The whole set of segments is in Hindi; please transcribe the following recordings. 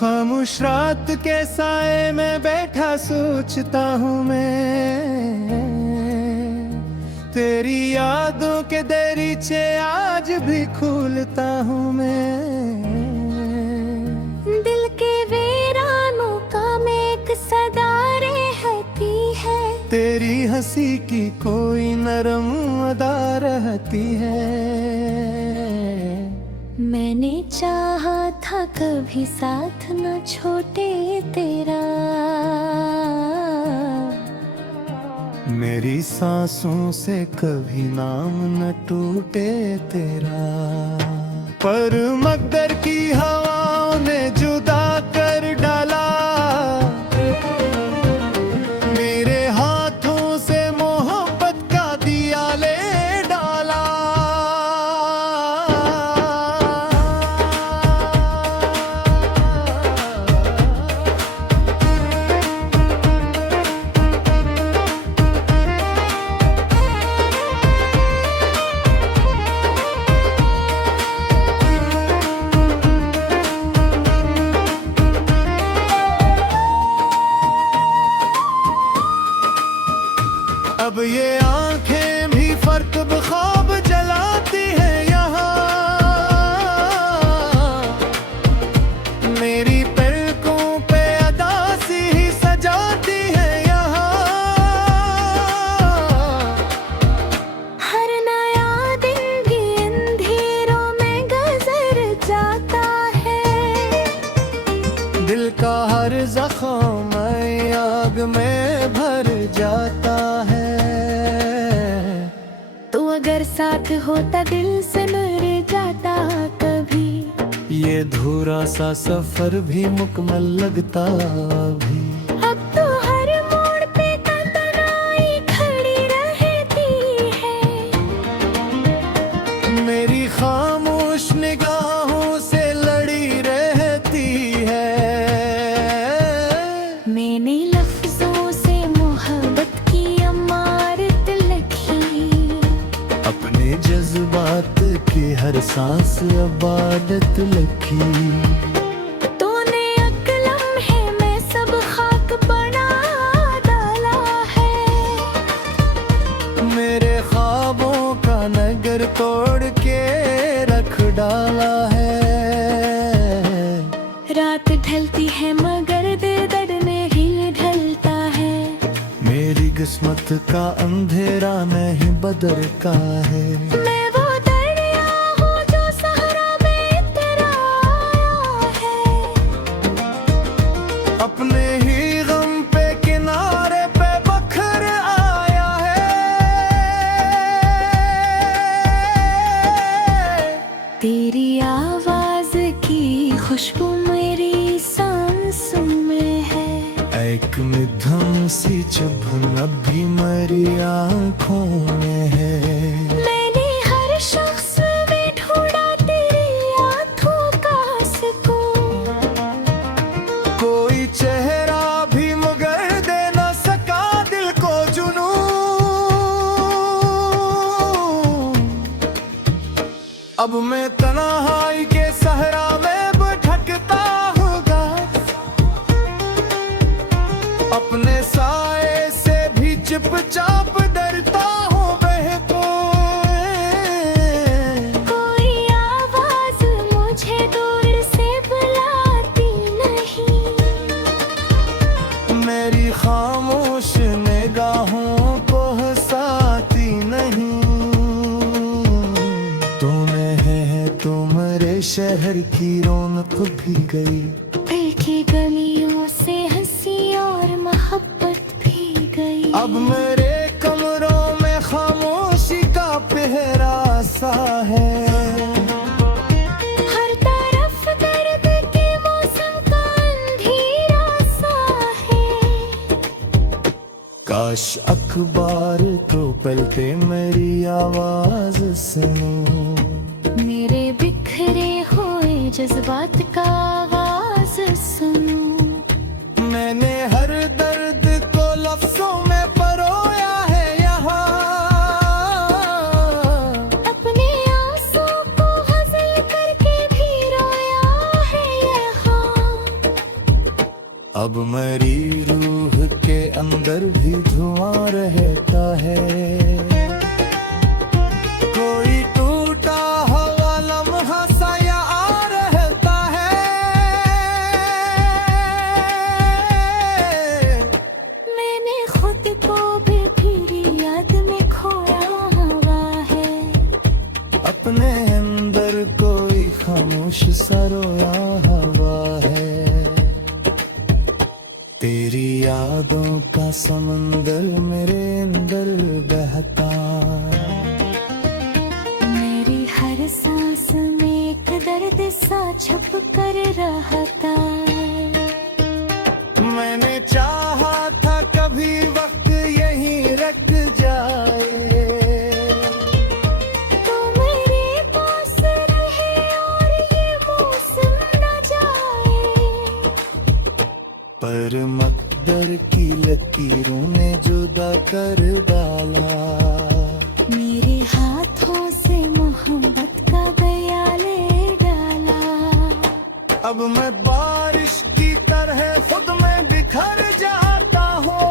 खामोश रात के साए में बैठा सोचता हूँ मैं, तेरी यादों के दरीचे आज भी खोलता हूँ मैं। दिल के वीरानों का में एक सदा रहती है, तेरी हंसी की कोई नरम अदा रहती है। मैंने चाहा था कभी साथ न छोटे तेरा, मेरी सांसों से कभी नाम न टूटे तेरा। पर मकदर की हवाओं ने जुदा कर डाला, मेरे हाथों से मोहब्बत का दिया ले डाला। अब ये आंखें भी फर्क ख्वाब जलाती है यहाँ, मेरी पलकों पे अदा सी ही सजाती है यहाँ। हर नया दिन भी अंधेरों में गुजर जाता है, दिल का हर जख्म आग में भर जाता है। तो अगर साथ होता दिल से मर जाता कभी, ये धूरा सा सफर भी मुकम्मल लगता भी। अब तो हर मोड़ पे तन्हाई खड़ी रहती है, मेरी खामोश निगाहों से लड़ी रहती है। मैंने लफ्जों से मोहब्बत की इमारत लिखी, अपने जज्बात की हर सांस इबादत लिखी। तूने एक लम्हे में सब खाक बना डाला है, मेरे ख्वाबों का नगर तोड़ के रख डाला है। रात ढलती है मगर दिल दर्द नहीं ढलता है, मेरी किस्मत का अंधेरा नहीं बदर का है। मैं वो दरिया हूँ जो सहरा में इतराया है, अपने ही गम पे किनारे पे बखर आया है। तेरी आवाज की खुशबू मेरी सांसों में है, एक मिधम सी चुभन अब भी मेरी आँखों में है। मैंने हर शख्स में ढूंढा तेरी आँखों का सुकून, कोई चेहरा भी मगर दे न सका दिल को जुनून। अब मैं तन्हाई के सहरा में भटकता हूँगा, अपने साए से भी चुपचाप डरता हूँ बहके। कोई आवाज मुझे दूर से बुलाती नहीं, मेरी खामोश निगाहों को हंसाती नहीं। तूने है तो मेरे शहर की रौनक भी गई, दिल की गलियों से हंसी और मोहब्बत भी गई। अब मेरे कमरों में खामोशी का पहरा सा है। हर तरफ दर्द के मौसम का अंधेरा सा है, काश अखबार तो पलटे मेरी आवाज सुनूं। मेरे बिखरे हुए जज्बात का आवाज सुनूं। मैंने हर दर्द को लफ्जों में परोया है यहाँ, अपने आंसू को गजल करके भी रोया है यहाँ। समा रहता है। कोई टूटा हुआ लम्हा सा यहाँ रहता है। मैंने खुद को भी फिर याद में खोया हुआ है। अपने अंदर कोई खामोश सा रोया हुआ है। तेरी यादों का समंदर मेरे अंदर बहता। मेरी हर सांस में एक दर्द सा छप कर रहता। मैंने चाहा था कभी वक्त यहीं रख जाए। तो मेरे पास रहे और ये मौसम न जाए। पर मकदर की लकीरों ने जुदा कर डाला। मेरे हाथों से मोहब्बत का दया ले डाला। अब मैं बारिश की तरह खुद में बिखर जाता हूँ।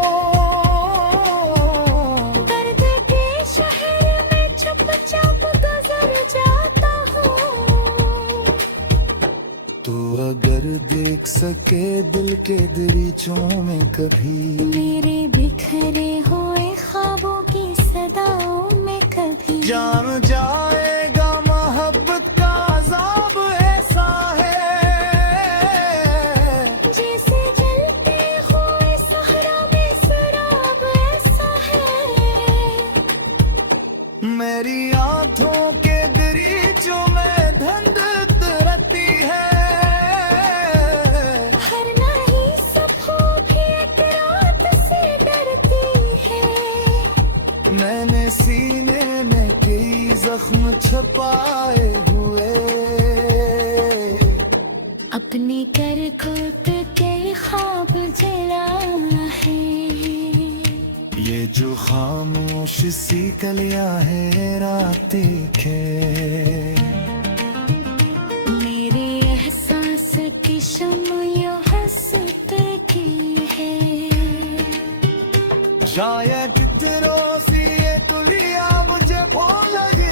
दर्द के शहर में चुपचाप गुजर जाता हूँ। तू अगर देख सके दिल के दरीचों में कभी, मेरे बिखरे हुए ख्वाबों की सदाओं में कभी, जान जाएगा मोहब्बत का अज़ाब ऐसा है। जैसे जलते हुए सहरा में शराब ऐसा है। मेरी आंखों के दरीचों में धंधक रहती है। हर नई सुबह भी एक रात से डरती है। मैंने सीने में कई जख्म छपाए हुए। अपने कर खुद के ख्वाब जला है। ये जो खामोश सी कलियां है रातें के, मेरे एहसास की शम्म यूं हंसत की है। शायद कितनों सी ये तुलिया मुझे भूल गई।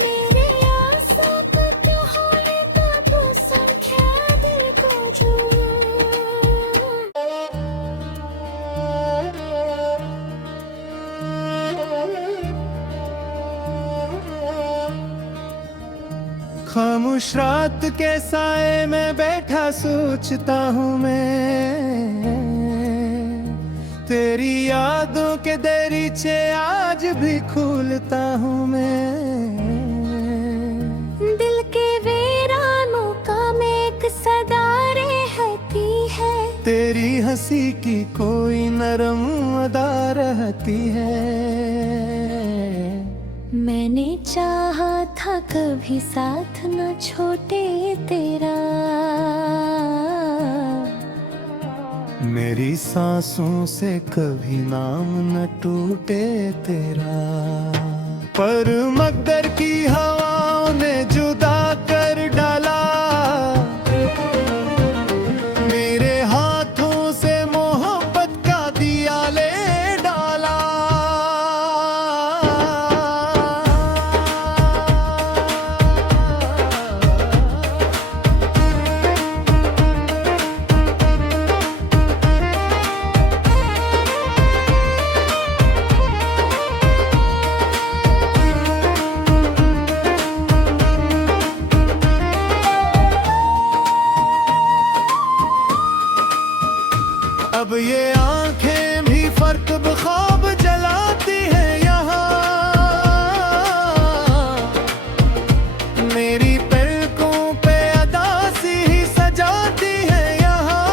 मेरे आंसू का तो होले तब संख्या दिल को खामोश रात के साए में बैठा सोचता हूँ मैं। तेरी यादों के दरीचे आज भी खोलता हूँ मैं। दिल के वीरानों का में एक सदा रहती है। तेरी हंसी की कोई नरम अदा रहती है। मैंने चाहा था कभी साथ न छोटे तेरा। मेरी सांसों से कभी नाम न टूटे तेरा। पर मकदर की हवाओं ने जुदा कर डाला। मेरे हाथों से मोहब्बत का दिया ले डाला। अब ये आंखें भी फर्क ख्वाब जलाती हैं यहाँ। मेरी पलकों पे अदासी ही सजाती है यहाँ।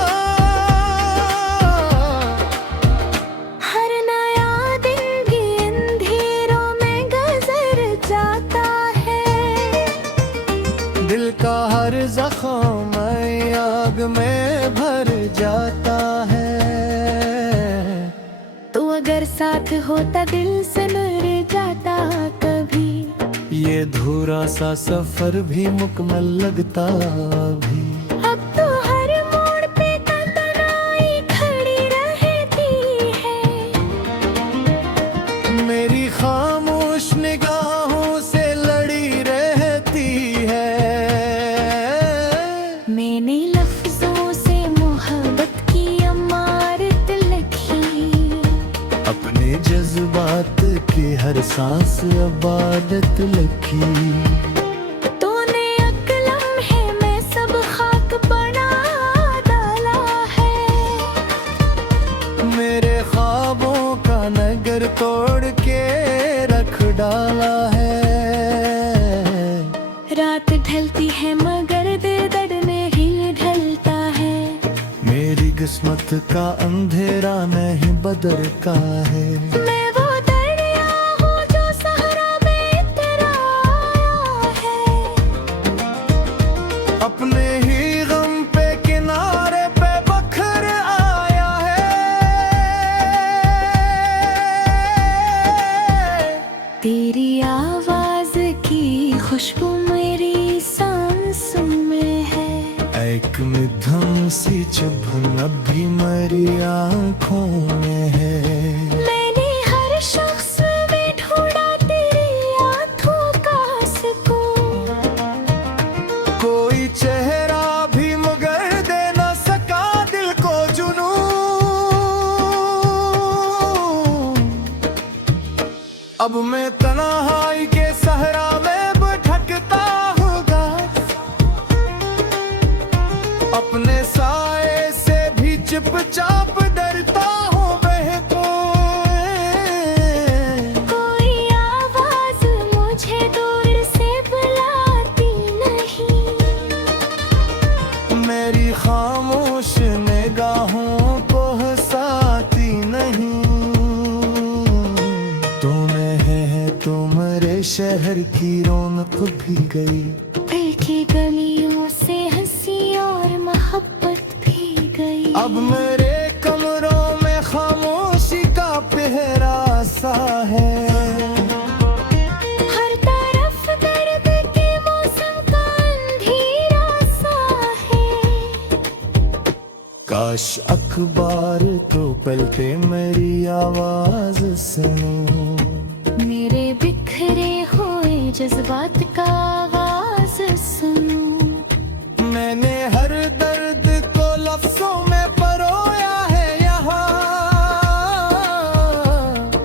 हर नया दिन भी अंधेरों में गुजर जाता है। दिल का हर जख्म आग में भर जाता है। तो अगर साथ होता दिल से मर जाता कभी। ये धूरा सा सफर भी मुकम्मल लगता भी। अब तो हर मोड़ पे तन्हाई खड़ी हर सांस इबादत लगी। तूने एक लम्हे में सब खाक बना डाला है। मेरे ख्वाबों का नगर तोड़ के रख डाला है। रात ढलती है मगर दिल दर्द में ही ढलता है। मेरी किस्मत का अंधेरा नहीं बदर का है। मैं वो दरिया हूँ जो सहरा में तेरा आया है। अपने ही गम पे किनारे पे बखर आया है। तेरी आवाज की खुशबू मेरी सांसों में है। एक मिधम सी चुभन अभी मेरी आँखों में है। मैंने हर शख्स में ढूंढा तेरी आँखों का सुकून। कोई चेहरा भी मगर दे न सका दिल को जुनून। अब मैं तन्हाई के सहरा में भटकता होगा। अपने साए से भी चुपचाप डरता हूँ बहको। कोई आवाज मुझे दूर से बुलाती नहीं। मेरी खामोश निगाहों को हंसाती नहीं। तुम्हें है तुम्हारे शहर की रौनक भी गई। दिल की गलियों से हंसी और मोहब्बत भी गई। अब मेरे कमरों में खामोशी का पहरा सा है। हर तरफ दर्द के मौसम का अंधेरा सा है। काश अखबार तो पलटे मेरी आवाज सुनो। मेरे बिखरे हुए जज्बात का आगाज सुनो। मैंने हर दर्द को लफ्जों में परोया है यहाँ।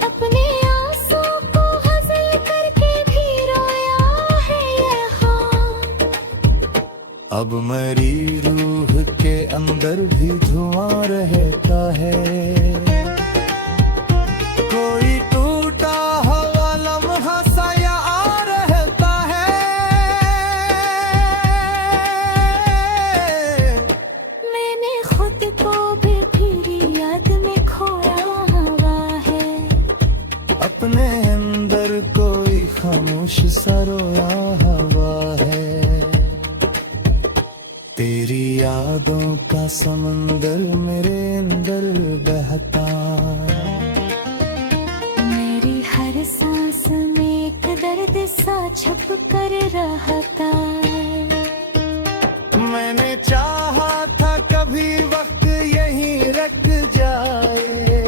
अपने आंसू को गजल करके भी रोया है यहाँ। अब मेरी रूह के अंदर भी धुआं रहता है। कोई टूटा हुआ लम्हा साया आ रहता है। मैंने खुद को भी फिर याद में खोया हुआ है। अपने अंदर कोई खामोश सा रोया हुआ है। तेरी यादों का समंदर मेरे अंदर बहता। मेरी हर सांस में एक दर्द सा छुप कर रहता है। मैंने चाहा था कभी वक्त यहीं रख जाए।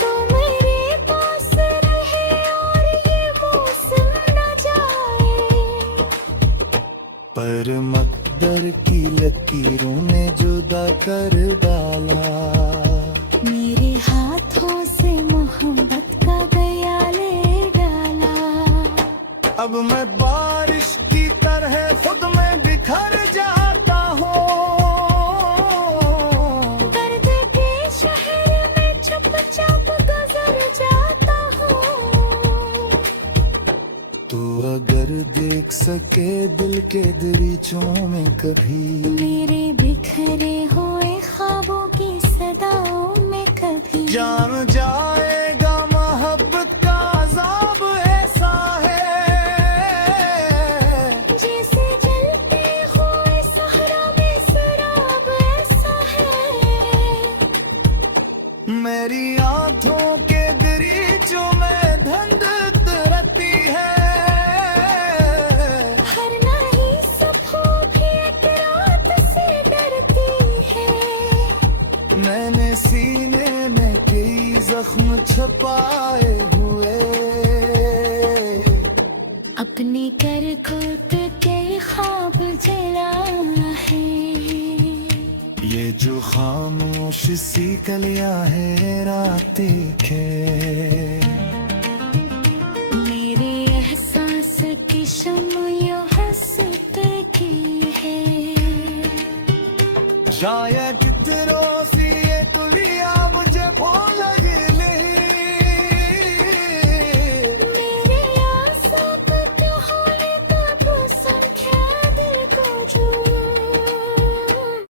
तो मेरे पास रहे और ये मौसम न जाए। पर मकदर की लकीरों ने जुदा कर डाला। मेरे हाथों से मोहब्बत का गया ले डाला। अब मैं बारिश की तरह खुद में बिखर जाता हूँ। दर्द के शहर में चुपचाप गुजर जाता हूँ। तू अगर देख सके दिल के दरीचों में कभी। मेरे बिखरे हुए ख्वाबों की सदाओं में कभी। जान जाएगा मोहब्बत का अजाब ऐसा है। जैसे जलते हुए सहरा में शराब ऐसा है। मेरी आंखों के दरीचों में धंधक रहती है। हर नई सुबह भी एक रात से डरती है। मैंने सीने में कई जख्म छुपाए हुए। अपनी करतूत के ख्वाब जला है। ये जो खामोश सी कलियां है रात के शायद चित्रों सी ये तुलिया मुझे भूल